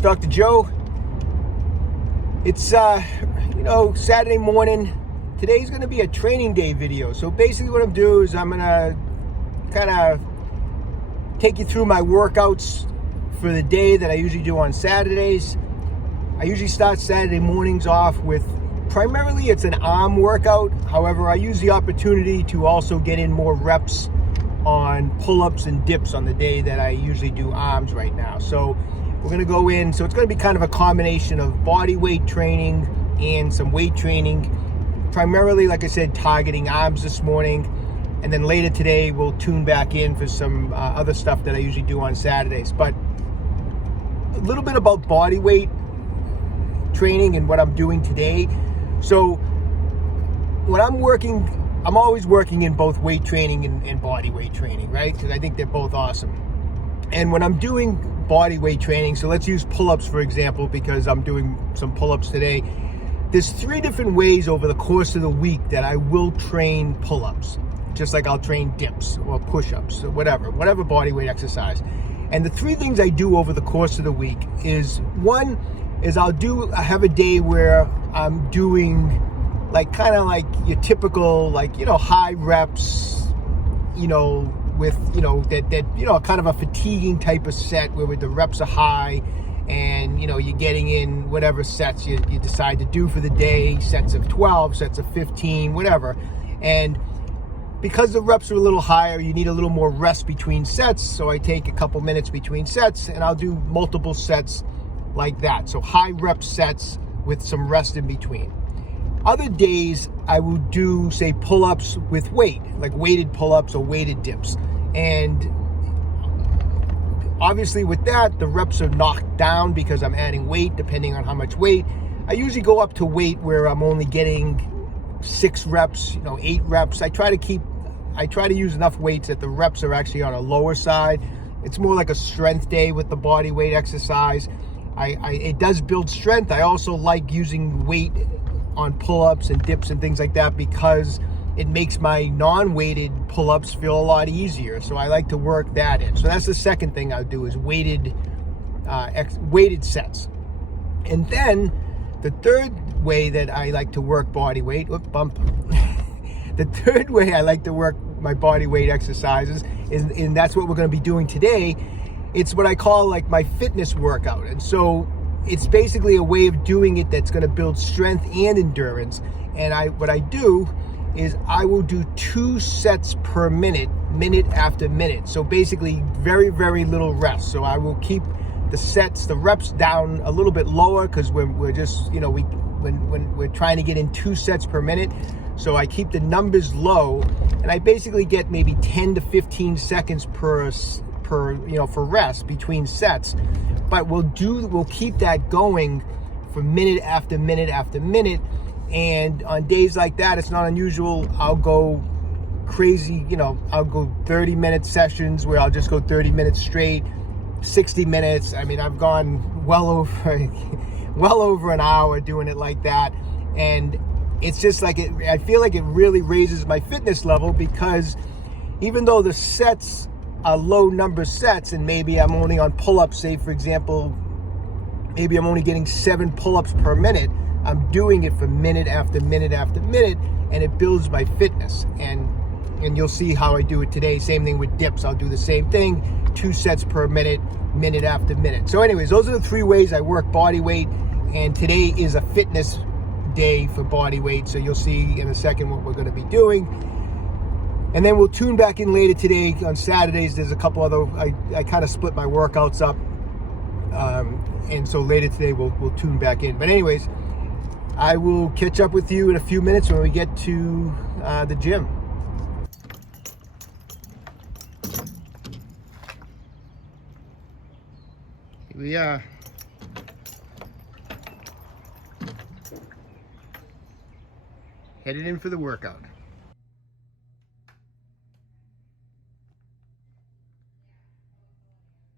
It's Dr. Joe. It's, Saturday morning. Today's going to be a training day video. So basically what I'm doing is I'm going to kind of take you through my workouts for the day that I usually do on Saturdays. I usually start Saturday mornings off with, primarily it's an arm workout. However, I use the opportunity to also get in more reps on pull-ups and dips on the day that I usually do arms right now. So we're going to go in. So it's going to be kind of a combination of body weight training and some weight training. Primarily, like I said, targeting arms this morning. And then later today, we'll tune back in for some other stuff that I usually do on Saturdays. But a little bit about body weight training and what I'm doing today. So when I'm working, I'm always working in both weight training and body weight training, right? Because I think they're both awesome. And when I'm doing body weight training, so let's use pull-ups for example, because I'm doing some pull-ups today. There's 3 different ways over the course of the week that I will train pull-ups. Just like I'll train dips or push-ups or whatever body weight exercise. And the 3 things I do over the course of the week is, one is I have a day where I'm doing kind of like your typical, high reps, with, kind of a fatiguing type of set where the reps are high and, you're getting in whatever sets you decide to do for the day, sets of 12, sets of 15, whatever. And because the reps are a little higher, you need a little more rest between sets. So I take a couple minutes between sets and I'll do multiple sets like that. So high rep sets with some rest in between. Other days I will do, say, pull-ups with weight, like weighted pull-ups or weighted dips. And obviously with that, the reps are knocked down because I'm adding weight depending on how much weight. I usually go up to weight where I'm only getting 6 reps, 8 reps. I try to use enough weights that the reps are actually on a lower side. It's more like a strength day with the body weight exercise. It does build strength. I also like using weight on pull-ups and dips and things like that because it makes my non-weighted pull-ups feel a lot easier. So I like to work that in. So that's the second thing I'll do is weighted sets. And then the third way that I like to work body weight, the third way I like to work my body weight exercises and that's what we're going to be doing today. It's what I call like my fitness workout. And so it's basically a way of doing it that's going to build strength and endurance. And what I do is I will do 2 sets per minute after minute. So basically very, very little rest. So I will keep the reps down a little bit lower because we're just, when we're trying to get in 2 sets per minute. So I keep the numbers low and I basically get maybe 10 to 15 seconds per for rest between sets. But we'll keep that going for minute after minute after minute. And on days like that, it's not unusual. I'll go crazy, I'll go 30-minute sessions where I'll just go 30 minutes straight, 60 minutes. I mean, I've gone well over an hour doing it like that. And it's just like I feel like it really raises my fitness level because even though the sets are low number sets and maybe I'm only on pull-ups, say for example, maybe I'm only getting 7 pull-ups per minute, I'm doing it for minute after minute after minute and it builds my fitness. And you'll see how I do it today. Same thing with dips. I'll do the same thing, 2 sets per minute, minute after minute. So anyways, those are the 3 ways I work body weight. And today is a fitness day for body weight. So you'll see in a second what we're going to be doing. And then we'll tune back in later today. On Saturdays, there's a couple other, I kind of split my workouts up. And so later today, we'll tune back in. But anyways, I will catch up with you in a few minutes when we get to the gym. Here we are. Headed in for the workout.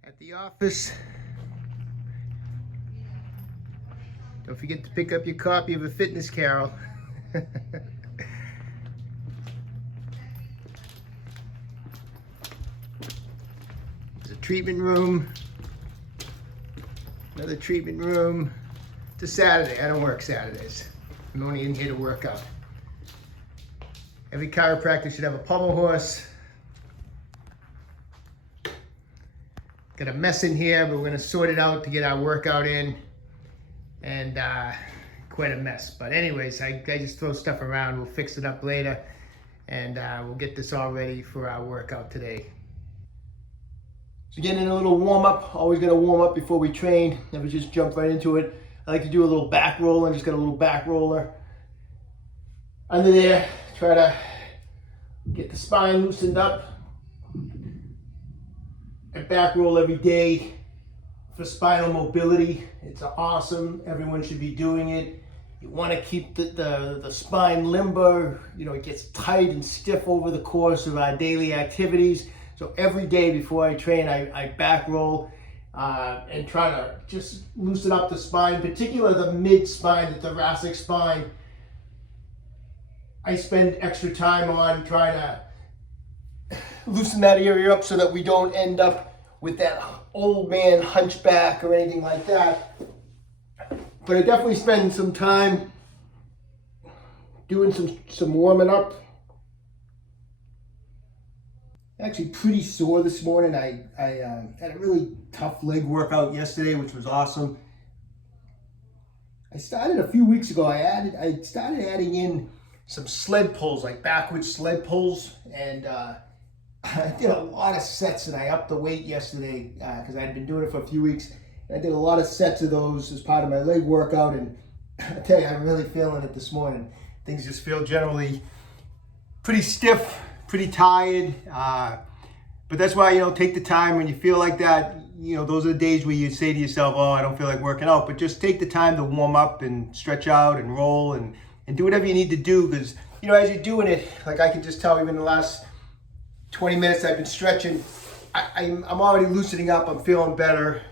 At the office. Don't forget to pick up your copy of A Fitness Carol. There's a treatment room. Another treatment room. It's a Saturday. I don't work Saturdays. I'm only in here to work out. Every chiropractor should have a pommel horse. Got a mess in here, but we're gonna sort it out to get our workout in. And quite a mess. But anyways, I just throw stuff around. We'll fix it up later. And we'll get this all ready for our workout today. So getting in a little warm up. Always gotta warm up before we train. Never just jump right into it. I like to do a little back roll and just got a little back roller under there. Try to get the spine loosened up. I back roll every day for spinal mobility. It's awesome. Everyone should be doing it. You want to keep the spine limber. You know, it gets tight and stiff over the course of our daily activities. So every day before I train, I back roll and try to just loosen up the spine, particularly the mid spine, the thoracic spine. I spend extra time on trying to loosen that area up so that we don't end up with that old man hunchback or anything like that. But I definitely spend some time doing some warming up. Actually pretty sore this morning. I had a really tough leg workout yesterday, which was awesome. I started a few weeks ago. I started adding in some sled pulls, like backwards sled pulls, and I did a lot of sets, and I upped the weight yesterday because I had been doing it for a few weeks. And I did a lot of sets of those as part of my leg workout, and I tell you, I'm really feeling it this morning. Things just feel generally pretty stiff, pretty tired, but that's why, you know, take the time when you feel like that. You know, those are the days where you say to yourself, oh, I don't feel like working out, but just take the time to warm up and stretch out and roll and do whatever you need to do, because, you know, as you're doing it, like I can just tell even the last 20 minutes I've been stretching, I'm already loosening up, I'm feeling better.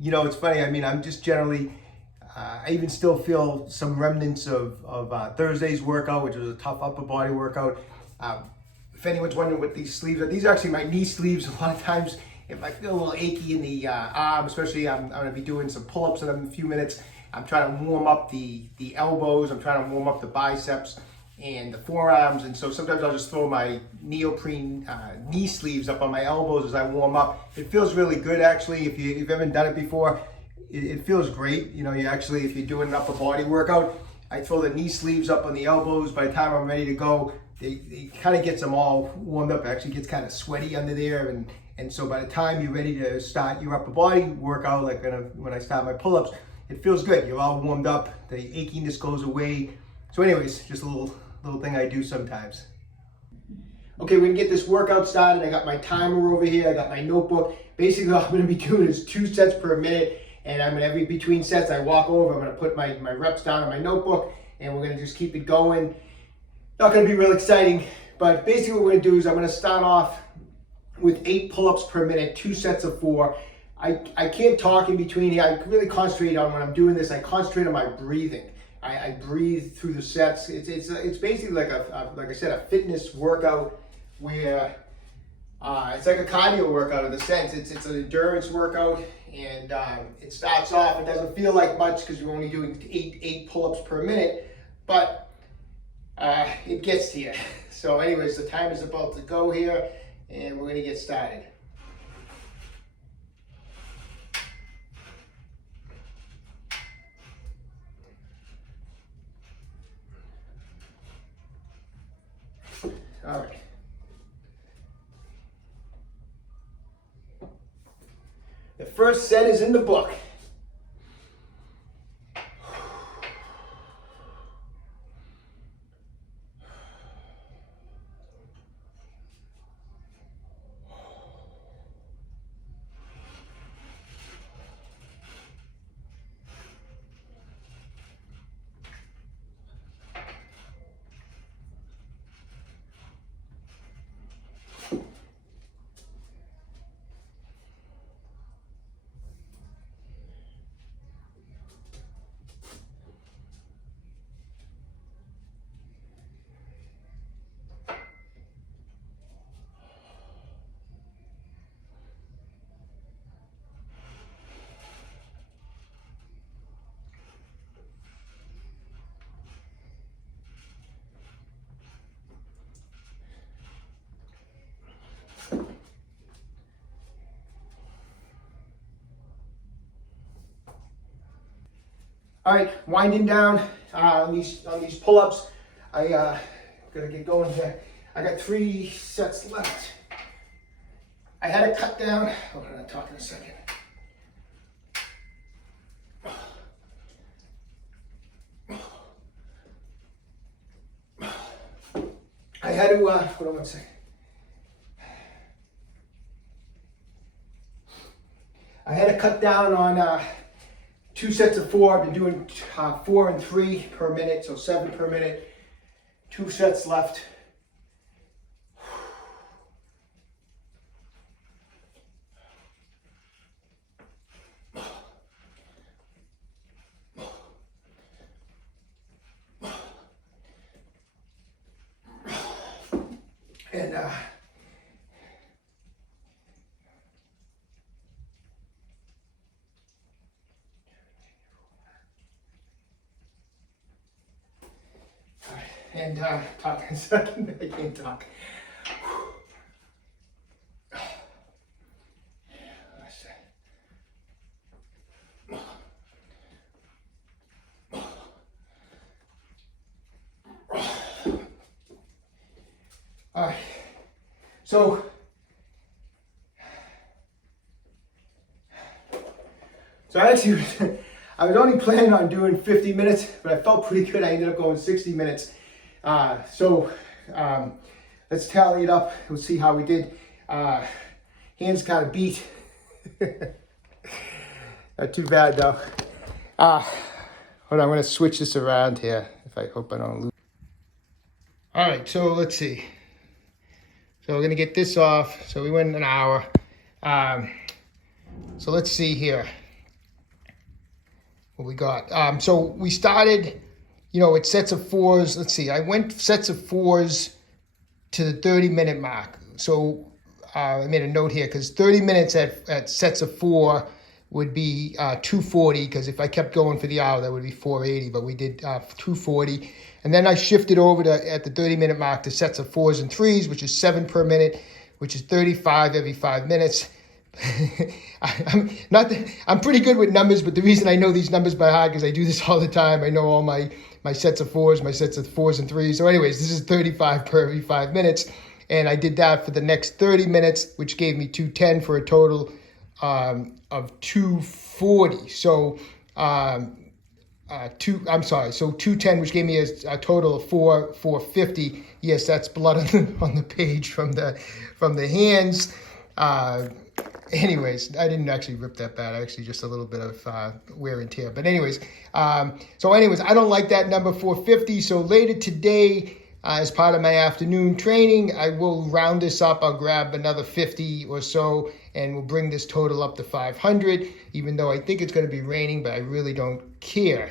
You know, it's funny, I mean, I'm just generally, I even still feel some remnants of Thursday's workout, which was a tough upper body workout. If anyone's wondering what these sleeves are, these are actually my knee sleeves. A lot of times, if I feel a little achy in the arm, especially I'm going to be doing some pull-ups in a few minutes. I'm trying to warm up the elbows. I'm trying to warm up the biceps and the forearms. And so sometimes I'll just throw my neoprene knee sleeves up on my elbows as I warm up. It feels really good, actually. If you haven't done it before, it feels great. You know, you actually, if you're doing an upper body workout, I throw the knee sleeves up on the elbows. By the time I'm ready to go, it kind of gets them all warmed up. It actually gets kind of sweaty under there. And so by the time you're ready to start your upper body workout, like when I start my pull-ups, it feels good. You're all warmed up. The achiness goes away. So anyways, just a little thing I do sometimes. Okay, we're gonna get this workout started. I got my timer over here. I got my notebook. Basically, all I'm gonna be doing is 2 sets per minute. And I'm gonna, between sets, I walk over. I'm gonna put my reps down on my notebook, and we're gonna just keep it going. Not gonna be real exciting, but basically what we're gonna do is I'm gonna start off with 8 pull-ups per minute, 2 sets of 4. I can't talk in between here. I really concentrate on when I'm doing this. I concentrate on my breathing. I breathe through the sets. It's basically like like I said, a fitness workout where it's like a cardio workout in the sense. It's an endurance workout, and it starts off. It doesn't feel like much because we're only doing 8 pull-ups per minute, but it gets to you. So anyways, the time is about to go here, and we're gonna get started. All right. The first set is in the book. All right, winding down on these pull-ups. I gotta get going here. I got 3 sets left. I had to cut down. Oh, I'm gonna talk in a second. I had to, hold on one second. I had to cut down on 2 sets of 4. I've been doing 4 and 3 per minute, so 7 per minute. 2 sets left. And talk in a second. I can't talk. All right. So I actually, I was only planning on doing 50 minutes, but I felt pretty good. I ended up going 60 minutes. Let's tally it up. We'll see how we did. Hands kind of beat. Not too bad though. Hold on, I'm gonna switch this around here. I hope I don't lose. All right, so let's see. So we're gonna get this off. So we went an hour. So let's see here what we got. So we started, at sets of 4s. Let's see, I went sets of 4s to the 30-minute mark. So I made a note here because 30 minutes at sets of 4 would be 240, because if I kept going for the hour, that would be 480, but we did 240. And then I shifted over to, at the 30-minute mark, to sets of 4s and 3s, which is 7 per minute, which is 35 every 5 minutes. I'm pretty good with numbers, but the reason I know these numbers by heart because I do this all the time. I know all my sets of 4s, my sets of 4s and 3s. So anyways, this is 35 per every 5 minutes. And I did that for the next 30 minutes, which gave me 210 for a total of 240. So, so 210, which gave me a total of 450. Yes, that's blood on the page from the hands. Anyways, I didn't actually rip that bad. Actually, just a little bit of wear and tear. But anyways, I don't like that number 450. So later today, as part of my afternoon training, I will round this up. I'll grab another 50 or so, and we'll bring this total up to 500, even though I think it's going to be raining, but I really don't care.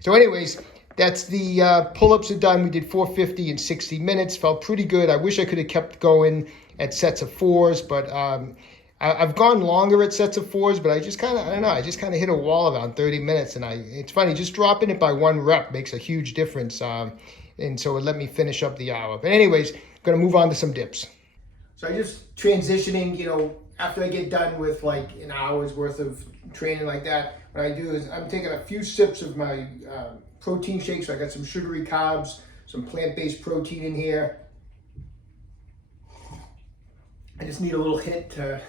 So anyways, that's the pull-ups are done. We did 450 in 60 minutes. Felt pretty good. I wish I could have kept going at sets of 4s, but I've gone longer at sets of 4s, but I just kind of hit a wall around 30 minutes. And it's funny, just dropping it by 1 rep makes a huge difference. And so it let me finish up the hour. But anyways, I'm going to move on to some dips. So I just transitioning, after I get done with like an hour's worth of training like that, what I do is I'm taking a few sips of my protein shake. So I got some sugary carbs, some plant-based protein in here. I just need a little hit to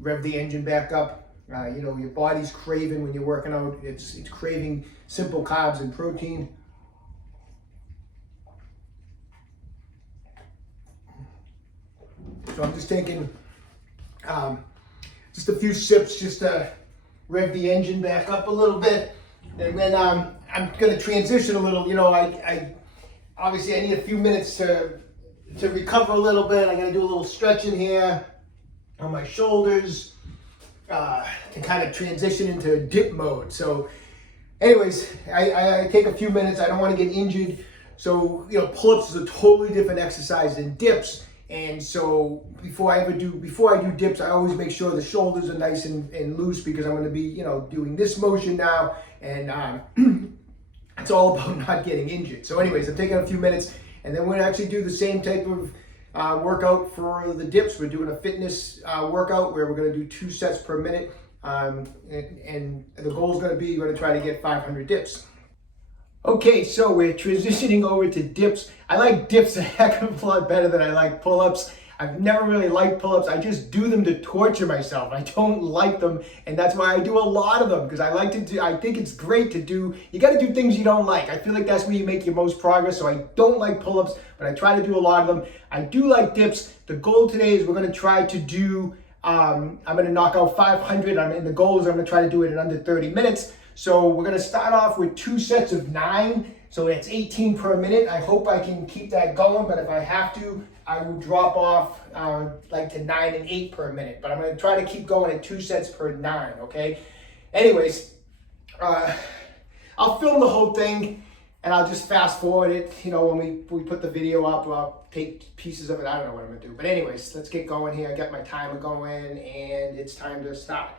rev the engine back up. Your body's craving when you're working out. It's craving simple carbs and protein. So I'm just taking just a few sips just to rev the engine back up a little bit. And then I'm going to transition a little. I obviously I need a few minutes to recover a little bit. I'm going to do a little stretching here on my shoulders to kind of transition into dip mode. So anyways, I take a few minutes. I don't want to get injured. So, pull-ups is a totally different exercise than dips. And so before I do dips, I always make sure the shoulders are nice and loose, because I'm going to be, doing this motion now. And it's all about not getting injured. So anyways, I'm taking a few minutes, and then we're going to actually do the same type of workout for the dips. We're doing a fitness workout where we're going to do 2 sets per minute, And the goal is going to be, you're going to try to get 500 dips. Okay, so we're transitioning over to dips. I like dips a heck of a lot better than I like pull-ups. I've never really liked pull-ups. I just do them to torture myself. I don't like them, and that's why I do a lot of them, because I like to do, I think it's great to do, you gotta do things you don't like. I feel like that's where you make your most progress, so I don't like pull-ups, but I try to do a lot of them. I do like dips. The goal today is we're gonna try to do, I'm gonna knock out 500, and the goal is I'm gonna try to do it in under 30 minutes. So we're gonna start off with 2 sets of 9, so that's 18 per minute. I hope I can keep that going, but if I have to, I will drop off like to 9 and 8 per minute. But I'm gonna try to keep going at 2 sets per 9, okay? Anyways, I'll film the whole thing and I'll just fast forward it, you know, when we put the video up, I'll take pieces of it. I don't know what I'm gonna do. But anyways, let's get going here. I got my timer going and it's time to start.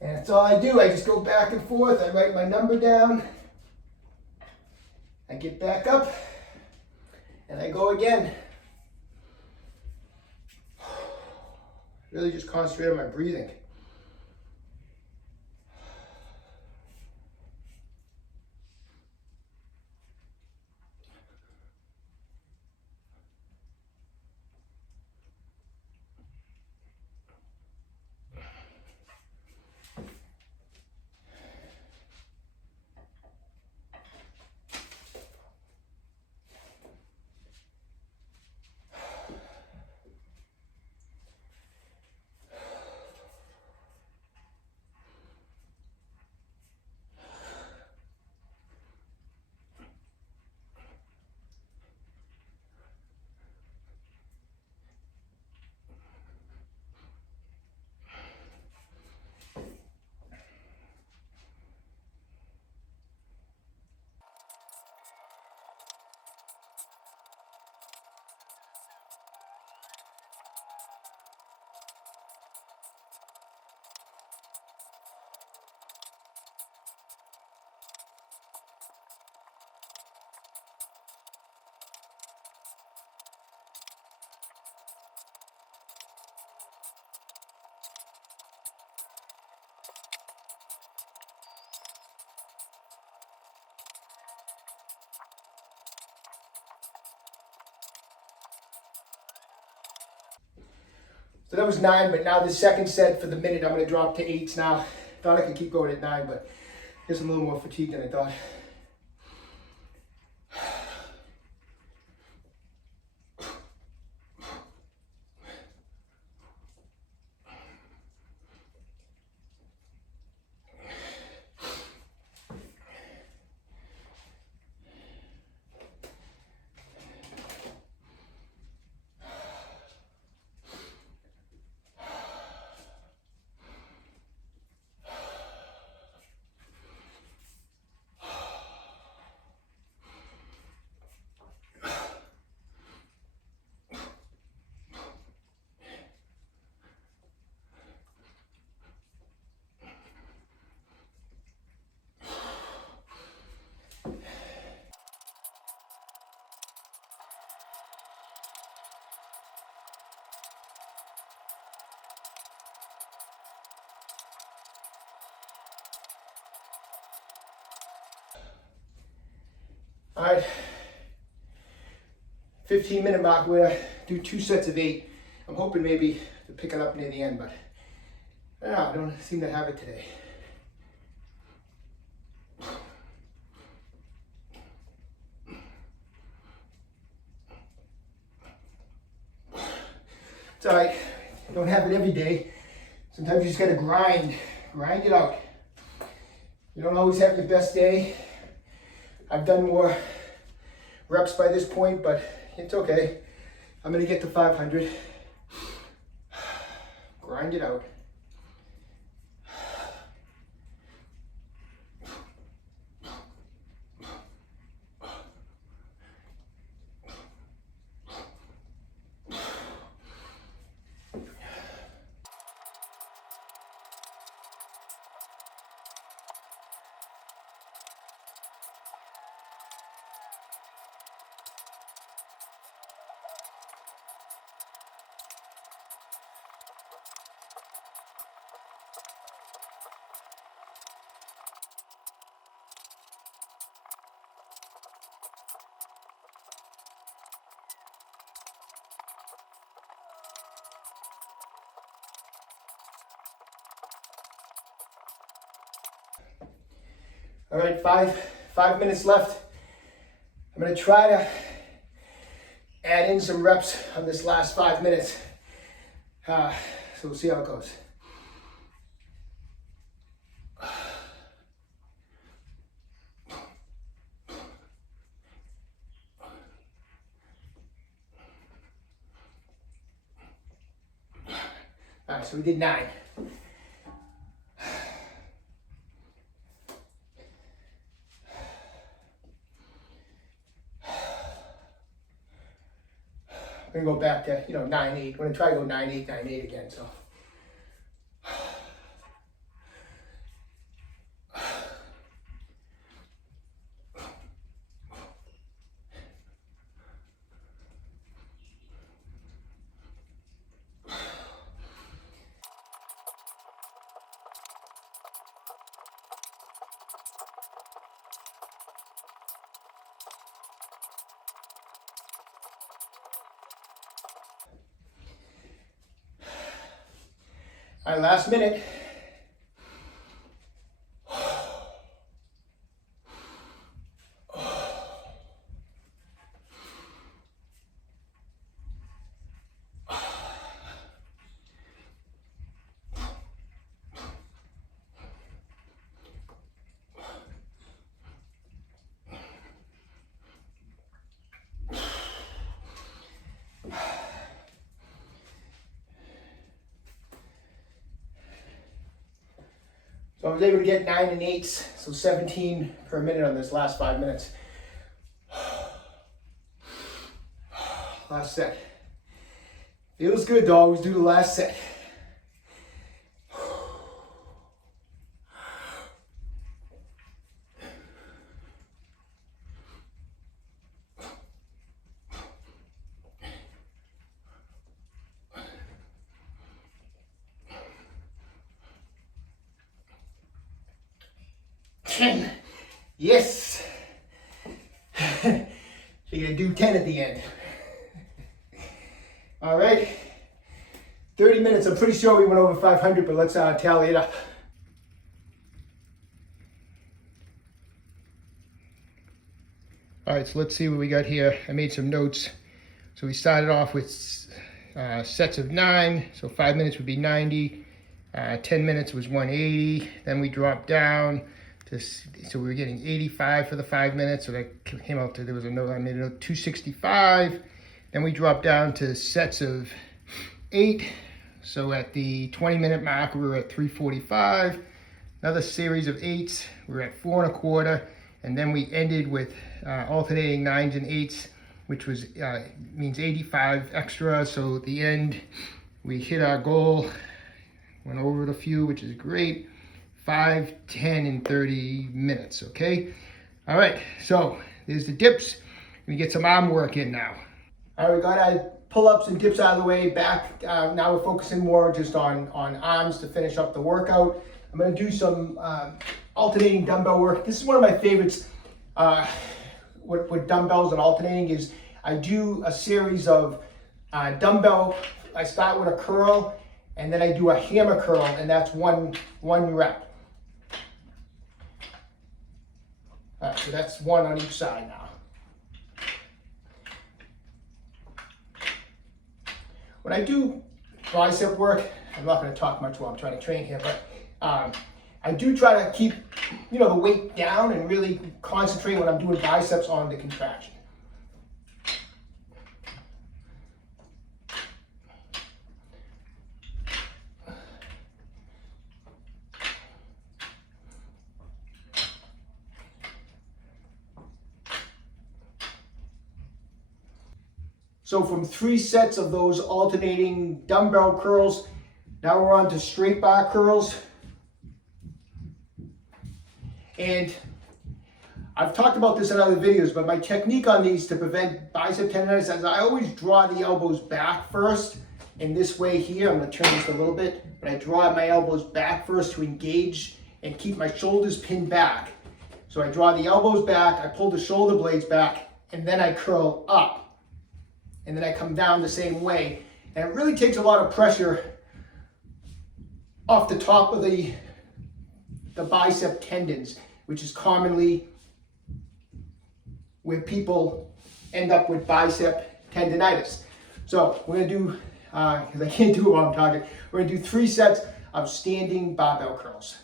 And that's all I do. I just go back and forth. I write my number down. I get back up. And I go again. Really just concentrate on my breathing. So that was 9, but now the second set for the minute, I'm gonna drop to 8s now. Thought I could keep going at 9, but I guess I'm a little more fatigued than I thought. All right, 15-minute mark, we're gonna do 2 sets of 8. I'm hoping maybe to pick it up near the end, but I don't seem to have it today. It's all right, you don't have it every day. Sometimes you just gotta grind it out. You don't always have your best day. I've done more reps by this point, but it's okay. I'm gonna get to 500. Grind it out. All right, five minutes left. I'm gonna try to add in some reps on this last 5 minutes. So we'll see how it goes. All right, so we did 9. I'm gonna go back to 9-8. I'm gonna try to go 9-8, 9-8 again. So. All right, last minute. So I was able to get 9 and 8s, so 17 per minute on this last 5 minutes. Last set. Feels good, though. Always do the last set. Yes. You're gonna do 10 at the end. All right. 30 minutes. I'm pretty sure we went over 500, but let's tally it up. All right, so let's see what we got here. I made some notes. So we started off with sets of 9. So 5 minutes would be 90. 10 minutes was 180. Then we dropped down. So we were getting 85 for the 5 minutes, so that came out to, I made it 265. Then we dropped down to sets of 8. So at the 20-minute mark, we were at 345. Another series of 8s, we were at 4 1/4. And then we ended with alternating 9s and 8s, which was means 85 extra. So at the end, we hit our goal, went over it a few, which is great. 5, 10, and 30 minutes, okay? All right, so there's the dips. We get some arm work in now. All right, we got our pull-ups and dips out of the way, back. Now we're focusing more just on arms to finish up the workout. I'm gonna do some alternating dumbbell work. This is one of my favorites with dumbbells and alternating is I do a series of dumbbell. I start with a curl, and then I do a hammer curl, and that's one rep. All right, so that's 1 on each side now. When I do bicep work, I'm not going to talk much while I'm trying to train here, but I do try to keep the weight down and really concentrate when I'm doing biceps on the contraction. So from 3 sets of those alternating dumbbell curls, now we're on to straight bar curls. And I've talked about this in other videos, but my technique on these to prevent bicep tendonitis is I always draw the elbows back first. In this way here, I'm going to turn this a little bit, but I draw my elbows back first to engage and keep my shoulders pinned back. So I draw the elbows back, I pull the shoulder blades back, and then I curl up. And then I come down the same way. And it really takes a lot of pressure off the top of the bicep tendons. which is commonly where people end up with bicep tendonitis. So we're gonna do, because I can't do it while I'm talking, we're gonna do 3 sets of standing barbell curls.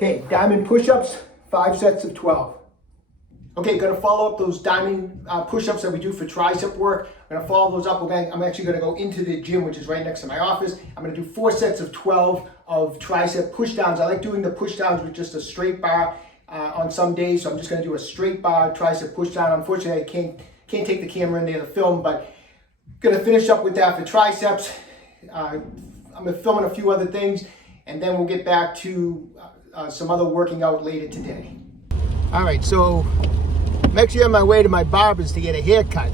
Okay, diamond push-ups, 5 sets of 12. Okay, gonna follow up those diamond push-ups that we do for tricep work. I'm gonna follow those up. I'm actually gonna go into the gym, which is right next to my office. I'm gonna do 4 sets of 12 of tricep push-downs. I like doing the push-downs with just a straight bar on some days, so I'm just gonna do a straight bar tricep push-down. Unfortunately, I can't take the camera in there to film, but gonna finish up with that for triceps. I'm gonna film in a few other things, and then we'll get back to some other working out later today. All right, so I'm actually on my way to my barber's to get a haircut.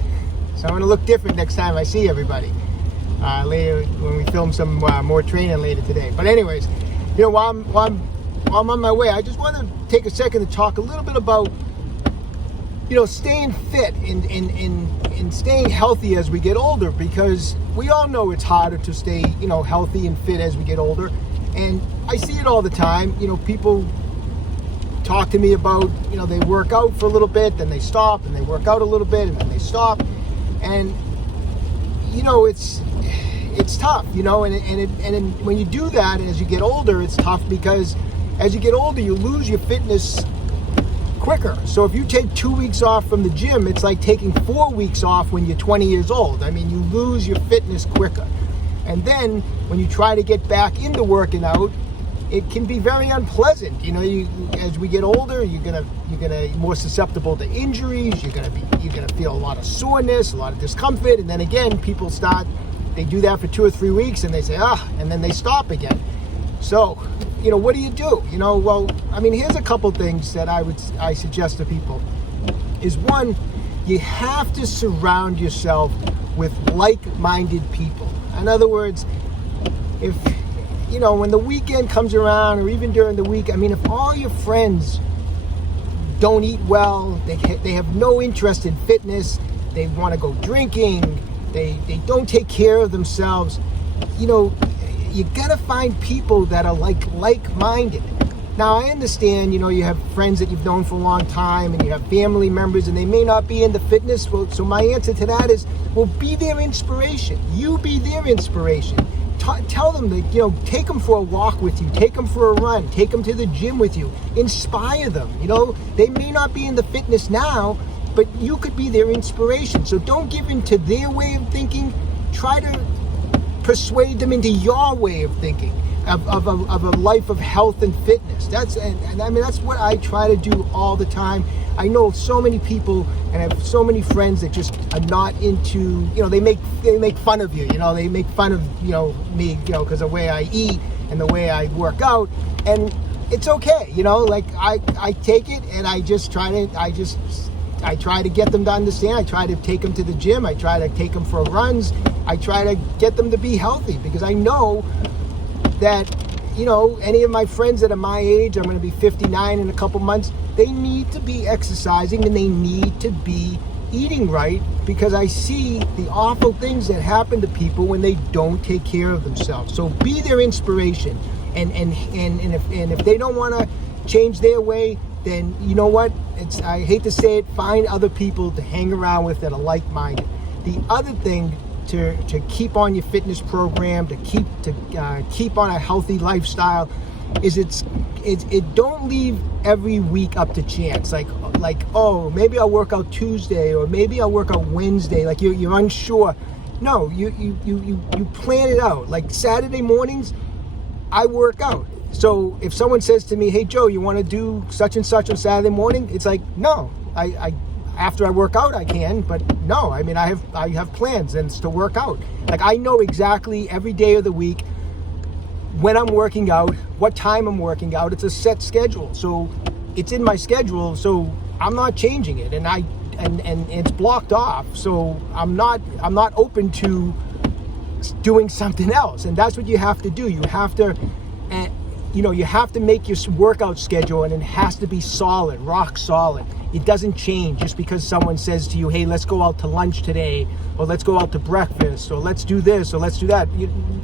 So I'm gonna look different next time I see everybody later when we film some more training later today. But anyways, you know, while I'm on my way, I just want to take a second to talk a little bit about, you know, staying fit and staying healthy as we get older, because we all know it's harder to stay, you know, healthy and fit as we get older. And I see it all the time. You know, people talk to me about, you know, they work out for a little bit, then they stop, and they work out a little bit, and then they stop. And, you know, it's tough, you know, and when you do that, and as you get older, it's tough because as you get older, you lose your fitness quicker. So if you take 2 weeks off from the gym, it's like taking 4 weeks off when you're 20 years old. I mean, you lose your fitness quicker. And then when you try to get back into working out, it can be very unpleasant. You know, as we get older, you're gonna be more susceptible to injuries. You're gonna feel a lot of soreness, a lot of discomfort, and then again, they do that for 2 or 3 weeks, and they say, and then they stop again. So, you know, what do? You know, well, I mean, here's a couple things that I suggest to people. Is one, you have to surround yourself with like-minded people. In other words, if, you know, when the weekend comes around, or even during the week, I mean, if all your friends don't eat well, they have no interest in fitness, they want to go drinking, they don't take care of themselves, you know, you gotta find people that are like-minded. Now, I understand, you know, you have friends that you've known for a long time, and you have family members, and they may not be into fitness. Well, so my answer to that is, well, be their inspiration. You be their inspiration. Tell them that, you know, take them for a walk with you, take them for a run, take them to the gym with you, inspire them. You know, they may not be into fitness now, but you could be their inspiration. So don't give in to their way of thinking. Try to persuade them into your way of thinking. Of a life of health and fitness. And I mean, that's what I try to do all the time. I know so many people, and I have so many friends that just are not into, you know, they make fun of you, you know, they make fun of, you know, me, you know, because the way I eat and the way I work out, and it's okay, you know, like I take it, and I try to get them to understand. I try to take them to the gym. I try to take them for runs. I try to get them to be healthy, because I know that, you know, any of my friends that are my age, I'm going to be 59 in a couple months, they need to be exercising, and they need to be eating right, because I see the awful things that happen to people when they don't take care of themselves. So be their inspiration, and if they don't want to change their way, then you know what? I hate to say it, find other people to hang around with that are like-minded. The other thing to keep on your fitness program, to keep on a healthy lifestyle, is it don't leave every week up to chance. Like oh, maybe I'll work out Tuesday, or maybe I'll work out Wednesday. Like you're unsure. No, you plan it out. Like Saturday mornings, I work out. So if someone says to me, "Hey Joe, you want to do such and such on Saturday morning?" It's like, no, I after I work out, I can, but no, I mean, I have plans, and it's to work out. Like I know exactly every day of the week when I'm working out, what time I'm working out. It's a set schedule, so it's in my schedule, so I'm not changing it, and it's blocked off, so I'm not open to doing something else. And that's what you have to do. You have to you have to make your workout schedule, and it has to be solid, rock solid. It doesn't change just because someone says to you, hey, let's go out to lunch today, or let's go out to breakfast, or let's do this, or let's do that.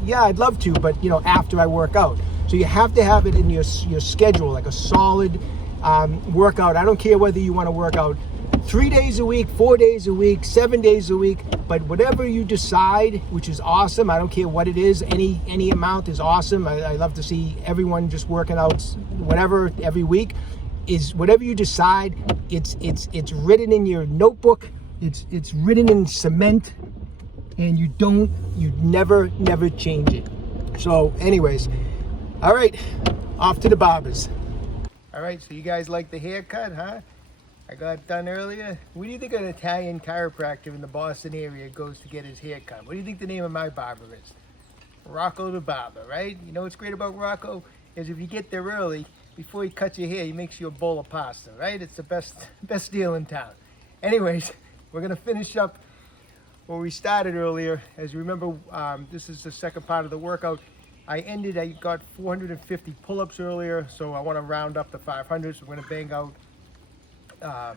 Yeah, I'd love to, but after I work out. So you have to have it in your schedule, like a solid workout. I don't care whether you want to work out 3 days a week, 4 days a week, 7 days a week, but whatever you decide, which is awesome. I don't care what it is. Any amount is awesome. I love to see everyone just working out whatever every week. Is whatever you decide. It's written in your notebook. It's written in cement, and you never change it. So anyways, all right, off to the barbers. All right, so you guys like the haircut, huh? I got done earlier. What do you think an Italian chiropractor in the Boston area goes to get his hair cut? What do you think the name of my barber is? Rocco the barber, right? You know what's great about Rocco is if you get there early, before he cuts your hair, he makes you a bowl of pasta, right? It's the best deal in town. Anyways, we're gonna finish up where we started earlier. As you remember, this is the second part of the workout. I got 450 pull-ups earlier, so I wanna round up to 500, so we're gonna bang out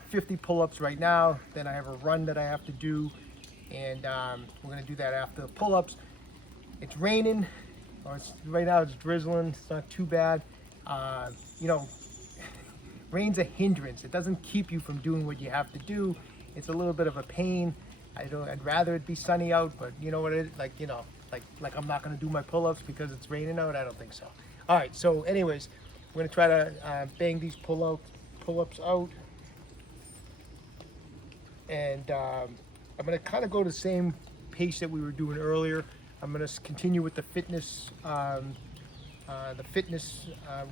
50 pull-ups right now. Then I have a run that I have to do, and we're gonna do that after the pull-ups. It's raining, right now it's drizzling. It's not too bad. Rain's a hindrance. It doesn't keep you from doing what you have to do. It's a little bit of a pain. I'd rather it be sunny out, but you know what it is, like I'm not gonna do my pull-ups because it's raining out. I don't think so. All right, so anyways, we're gonna try to bang these pull-ups out. And I'm going to kind of go the same pace that we were doing earlier. I'm going to continue with the fitness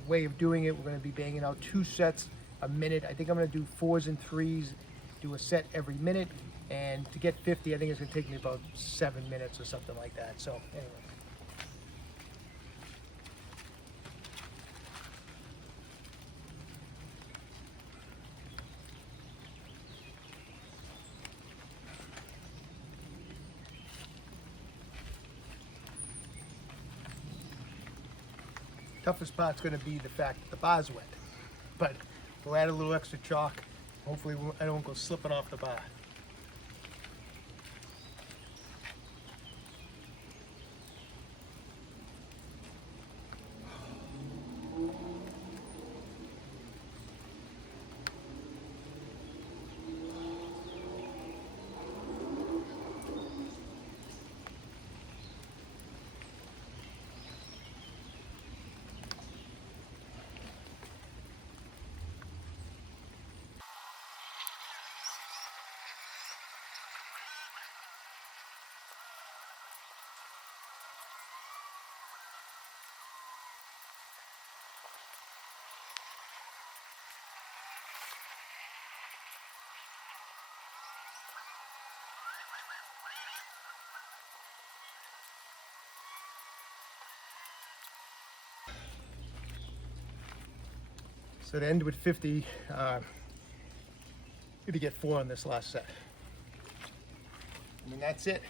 way of doing it. We're going to be banging out 2 sets a minute. I think I'm going to do 4s and 3s, do a set every minute. And to get 50, I think it's going to take me about 7 minutes or something like that. So anyway. Toughest part's going to be the fact that the bar's wet, but we'll add a little extra chalk. Hopefully I don't go slipping off the bar. So to end with 50, I'm going to get 4 on this last set. And that's it.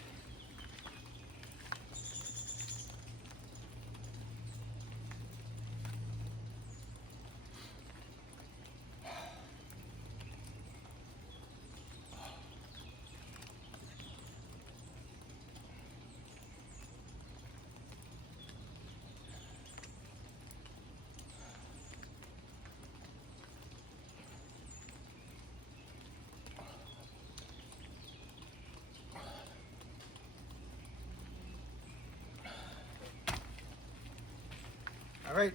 All right,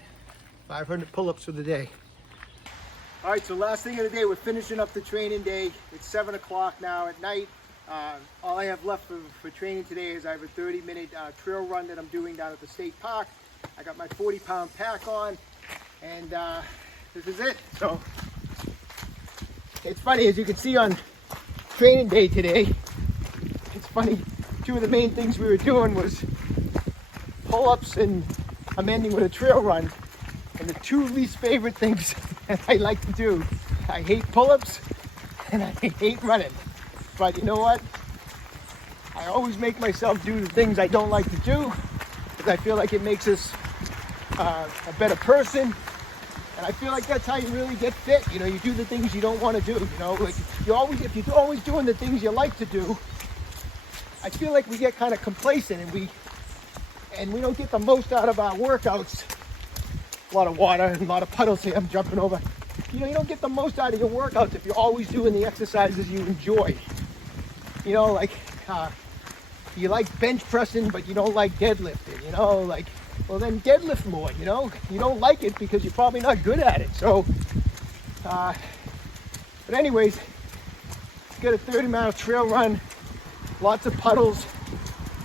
500 pull-ups for the day. All right, so last thing of the day, we're finishing up the training day. It's 7 o'clock now at night. All I have left for training today is I have a 30-minute trail run that I'm doing down at the state park. I got my 40-pound pack on, and this is it. So it's funny, as you can see on training day today, it's funny, 2 of the main things we were doing was pull-ups and I'm ending with a trail run. And the two least favorite things that I like to do, I hate pull-ups and I hate running. But you know what? I always make myself do the things I don't like to do because I feel like it makes us a better person. And I feel like that's how you really get fit. You know, you do the things you don't want to do. You know, like if you're always doing the things you like to do, I feel like we get kind of complacent and we don't get the most out of our workouts. A lot of water and a lot of puddles here I'm jumping over. You know, you don't get the most out of your workouts if you're always doing the exercises you enjoy. You know, like you like bench pressing, but you don't like deadlifting. You know, like, well then deadlift more. You know, you don't like it because you're probably not good at it. So, but anyways, got a 30-mile trail run, lots of puddles.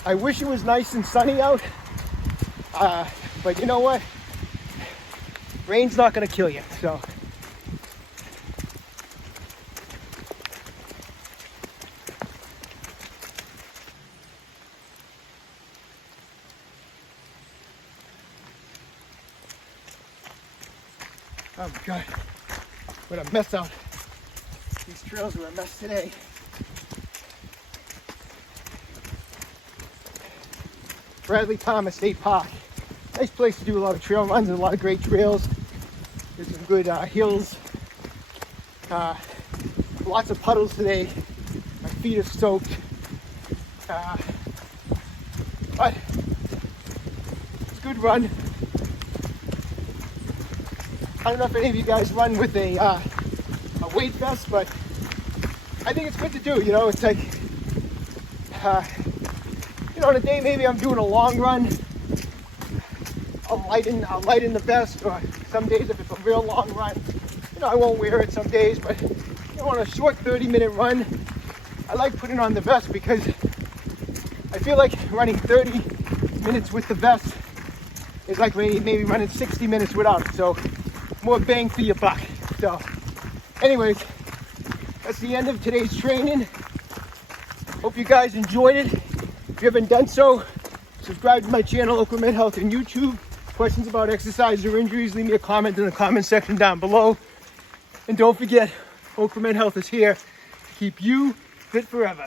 I wish it was nice and sunny out, but you know what? Rain's not gonna kill you, so. Oh my God, what a mess out. These trails were a mess today. Bradley Thomas State Park. Nice place to do a lot of trail runs and a lot of great trails. There's some good hills. Lots of puddles today. My feet are soaked. But it's a good run. I don't know if any of you guys run with a weight vest, but I think it's good to do. You know, it's like, you know, on a day maybe I'm doing a long run, I'll lighten the vest, or some days if it's a real long run, you know, I won't wear it some days, but you know, on a short 30-minute run, I like putting on the vest because I feel like running 30 minutes with the vest is like maybe running 60 minutes without it, so more bang for your buck. So anyways, that's the end of today's training. Hope you guys enjoyed it. If you haven't done so, subscribe to my channel, OcraMed Health, on YouTube. Questions about exercise or injuries, leave me a comment in the comment section down below. And don't forget, OcraMed Health is here to keep you fit forever.